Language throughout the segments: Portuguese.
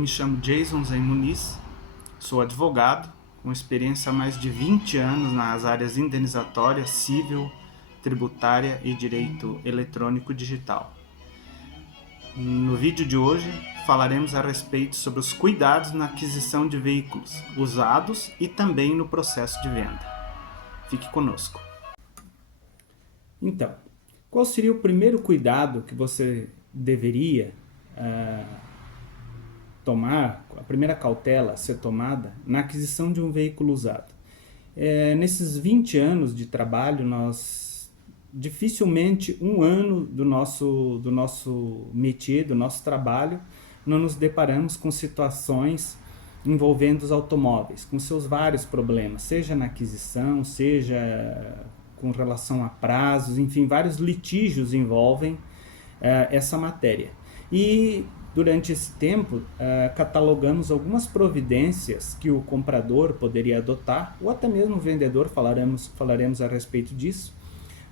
me chamo Jason Zen Muniz, sou advogado, com experiência há mais de 20 anos nas áreas indenizatória, civil, tributária e direito eletrônico digital. No vídeo de hoje falaremos a respeito sobre os cuidados na aquisição de veículos usados e também no processo de venda. Fique conosco. Então, qual seria o primeiro cuidado que você deveria tomar, a primeira cautela a ser tomada na aquisição de um veículo usado? Nesses 20 anos de trabalho, nós dificilmente um ano do nosso métier, do nosso trabalho, não nos deparamos com situações envolvendo os automóveis, com seus vários problemas, seja na aquisição, seja com relação a prazos, enfim, vários litígios envolvem essa matéria. E durante esse tempo, catalogamos algumas providências que o comprador poderia adotar, ou até mesmo o vendedor, falaremos a respeito disso,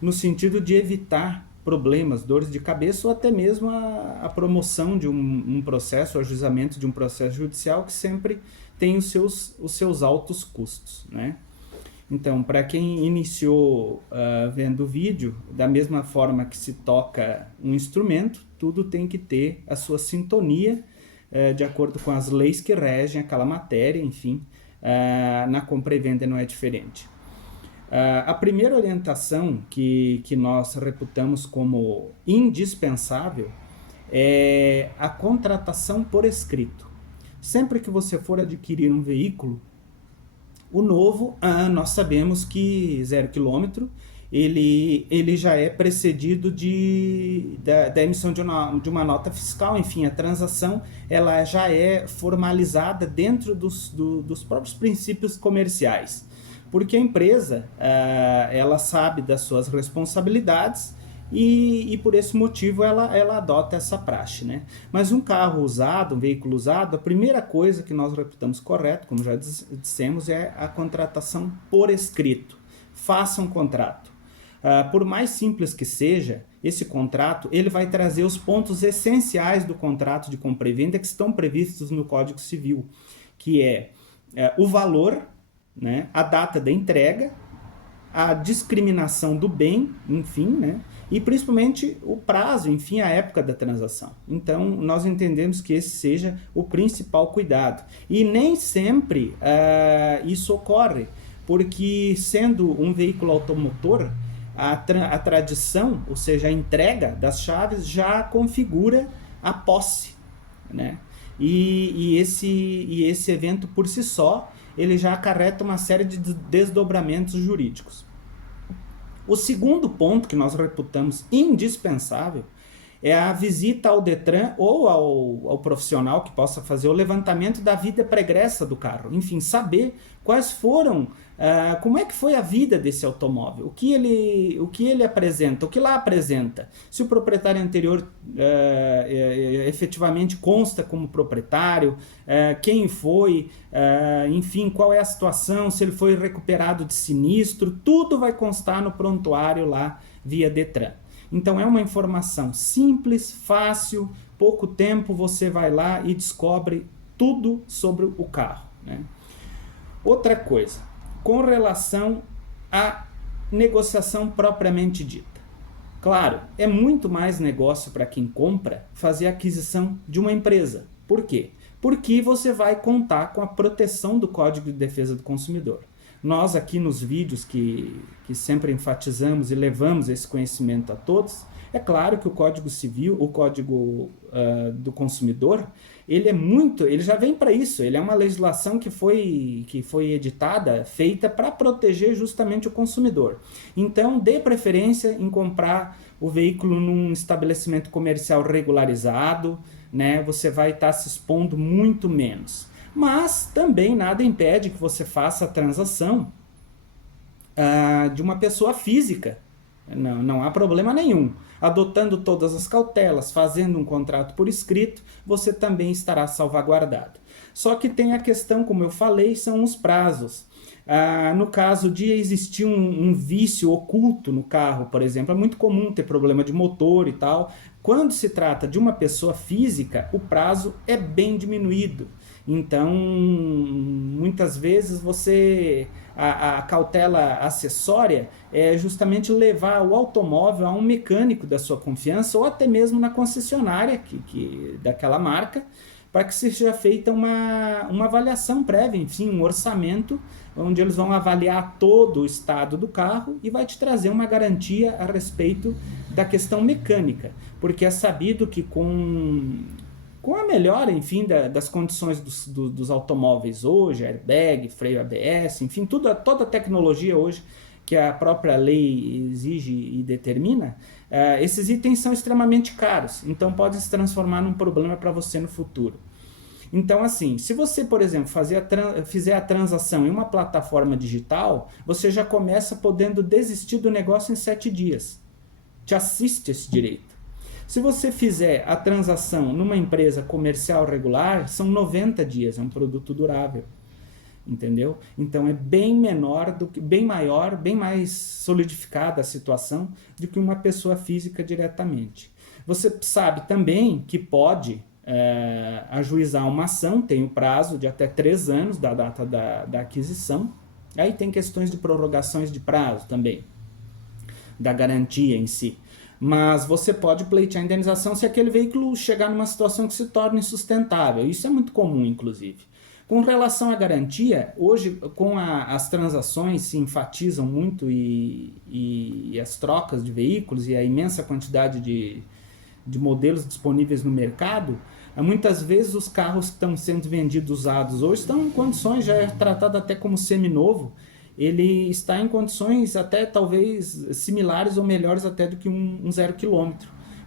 no sentido de evitar problemas, dores de cabeça, ou até mesmo a promoção de um processo, o ajuizamento de um processo judicial que sempre tem os seus altos custos, né? Então, para quem iniciou vendo o vídeo, da mesma forma que se toca um instrumento, tudo tem que ter a sua sintonia de acordo com as leis que regem aquela matéria, enfim, na compra e venda não é diferente. A primeira orientação que nós reputamos como indispensável é a contratação por escrito. Sempre que você for adquirir um veículo, o novo, nós sabemos que 0 km, ele já é precedido da emissão de uma nota fiscal, enfim, a transação ela já é formalizada dentro dos próprios princípios comerciais, porque a empresa ela sabe das suas responsabilidades e por esse motivo ela adota essa praxe, né? Mas um carro usado, um veículo usado, a primeira coisa que nós reputamos correto, como já dissemos, é a contratação por escrito. Faça um contrato. Por mais simples que seja, esse contrato ele vai trazer os pontos essenciais do contrato de compra e venda que estão previstos no Código Civil, que é o valor, né, a data da entrega, a discriminação do bem, enfim, né, e principalmente o prazo, enfim, a época da transação. Então, nós entendemos que esse seja o principal cuidado. E nem sempre isso ocorre, porque sendo um veículo automotor, a tradição, ou seja, a entrega das chaves já configura a posse, né? E esse evento por si só, ele já acarreta uma série de desdobramentos jurídicos. O segundo ponto que nós reputamos indispensável é a visita ao Detran ou ao profissional que possa fazer o levantamento da vida pregressa do carro. Enfim, saber quais foram, como é que foi a vida desse automóvel, o que ele apresenta, o que lá apresenta. Se o proprietário anterior efetivamente consta como proprietário, quem foi, enfim, qual é a situação, se ele foi recuperado de sinistro, tudo vai constar no prontuário lá via Detran. Então é uma informação simples, fácil, pouco tempo você vai lá e descobre tudo sobre o carro, né? Outra coisa, com relação à negociação propriamente dita. Claro, é muito mais negócio para quem compra fazer a aquisição de uma empresa. Por quê? Porque você vai contar com a proteção do Código de Defesa do Consumidor. Nós aqui nos vídeos que sempre enfatizamos e levamos esse conhecimento a todos, é claro que o Código Civil, o Código do Consumidor, ele já vem para isso, ele é uma legislação que foi editada, feita para proteger justamente o consumidor. Então, dê preferência em comprar o veículo num estabelecimento comercial regularizado, né? Você vai estar se expondo muito menos. Mas também nada impede que você faça a transação de uma pessoa física. Não há problema nenhum. Adotando todas as cautelas, fazendo um contrato por escrito, você também estará salvaguardado. Só que tem a questão, como eu falei, são os prazos. No caso de existir um vício oculto no carro, por exemplo, é muito comum ter problema de motor e tal. Quando se trata de uma pessoa física, o prazo é bem diminuído. Então, muitas vezes a cautela acessória é justamente levar o automóvel a um mecânico da sua confiança ou até mesmo na concessionária daquela marca, para que seja feita uma avaliação prévia, enfim, um orçamento, onde eles vão avaliar todo o estado do carro e vai te trazer uma garantia a respeito da questão mecânica, porque é sabido que com a melhora, enfim, das condições dos automóveis hoje, airbag, freio ABS, enfim, toda a tecnologia hoje que a própria lei exige e determina, esses itens são extremamente caros, então podem se transformar num problema para você no futuro. Então, assim, se você, por exemplo, fizer a transação em uma plataforma digital, você já começa podendo desistir do negócio em 7 dias. Te assiste esse direito. Se você fizer a transação numa empresa comercial regular, são 90 dias, é um produto durável. Entendeu? Então é bem menor, bem maior, bem mais solidificada a situação do que uma pessoa física diretamente. Você sabe também que pode ajuizar uma ação, tem o prazo de até 3 anos da data da aquisição. Aí tem questões de prorrogações de prazo também, da garantia em si. Mas você pode pleitear a indenização se aquele veículo chegar numa situação que se torne insustentável. Isso é muito comum, inclusive. Com relação à garantia, hoje as transações se enfatizam muito e as trocas de veículos e a imensa quantidade de modelos disponíveis no mercado, muitas vezes os carros que estão sendo vendidos usados hoje estão em condições, já é tratado até como seminovo, ele está em condições até talvez similares ou melhores até do que um 0 km.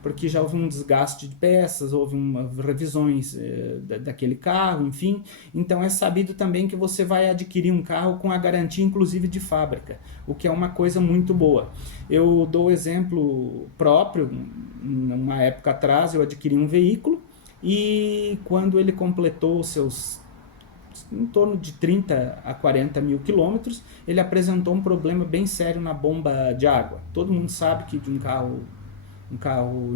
Porque já houve um desgaste de peças, houve revisões daquele carro, enfim. Então é sabido também que você vai adquirir um carro com a garantia inclusive de fábrica, o que é uma coisa muito boa. Eu dou exemplo próprio, uma época atrás eu adquiri um veículo e quando ele completou os seus em torno de 30 a 40 mil quilômetros, ele apresentou um problema bem sério na bomba de água. Todo mundo sabe que de um carro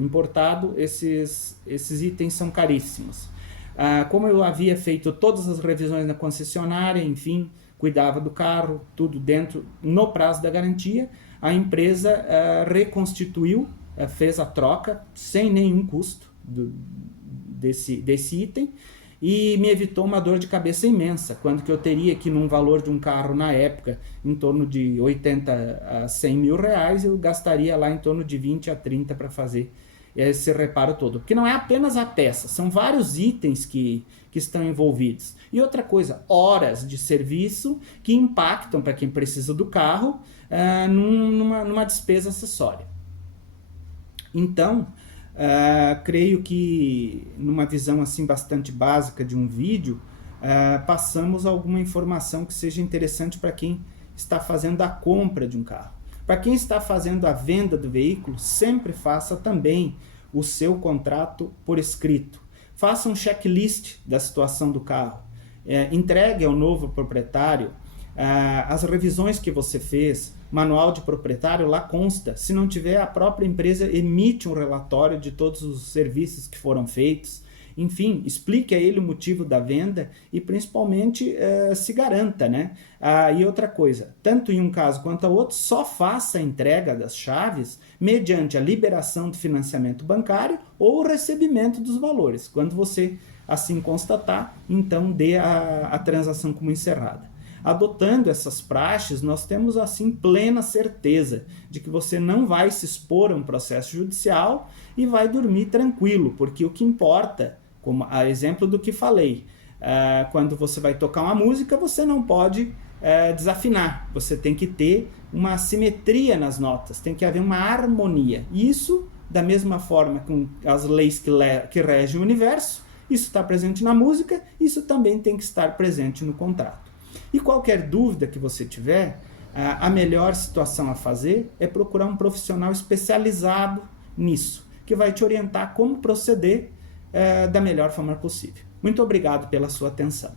importado, esses itens são caríssimos. Como eu havia feito todas as revisões na concessionária, enfim, cuidava do carro, tudo dentro, no prazo da garantia, a empresa reconstituiu, fez a troca sem nenhum custo desse item e me evitou uma dor de cabeça imensa, quando que eu teria que num valor de um carro na época em torno de 80 a 100 mil reais, eu gastaria lá em torno de 20 a 30 para fazer esse reparo todo. Porque não é apenas a peça, são vários itens que estão envolvidos. E outra coisa, horas de serviço que impactam para quem precisa do carro numa despesa acessória. Então, creio que numa visão assim bastante básica de um vídeo, passamos alguma informação que seja interessante para quem está fazendo a compra de um carro. Para quem está fazendo a venda do veículo, sempre faça também o seu contrato por escrito. Faça um checklist da situação do carro. Entregue ao novo proprietário as revisões que você fez, manual de proprietário, lá consta. Se não tiver, a própria empresa emite um relatório de todos os serviços que foram feitos. Enfim, explique a ele o motivo da venda e principalmente se garanta, né? E outra coisa, tanto em um caso quanto a outro, só faça a entrega das chaves mediante a liberação do financiamento bancário ou o recebimento dos valores. Quando você assim constatar, então dê a transação como encerrada. Adotando essas praxes, nós temos assim plena certeza de que você não vai se expor a um processo judicial e vai dormir tranquilo, porque o que importa, como a exemplo do que falei, quando você vai tocar uma música, você não pode desafinar, você tem que ter uma simetria nas notas, tem que haver uma harmonia. Isso, da mesma forma com as leis que regem o universo, isso está presente na música, isso também tem que estar presente no contrato. E qualquer dúvida que você tiver, a melhor situação a fazer é procurar um profissional especializado nisso, que vai te orientar como proceder da melhor forma possível. Muito obrigado pela sua atenção.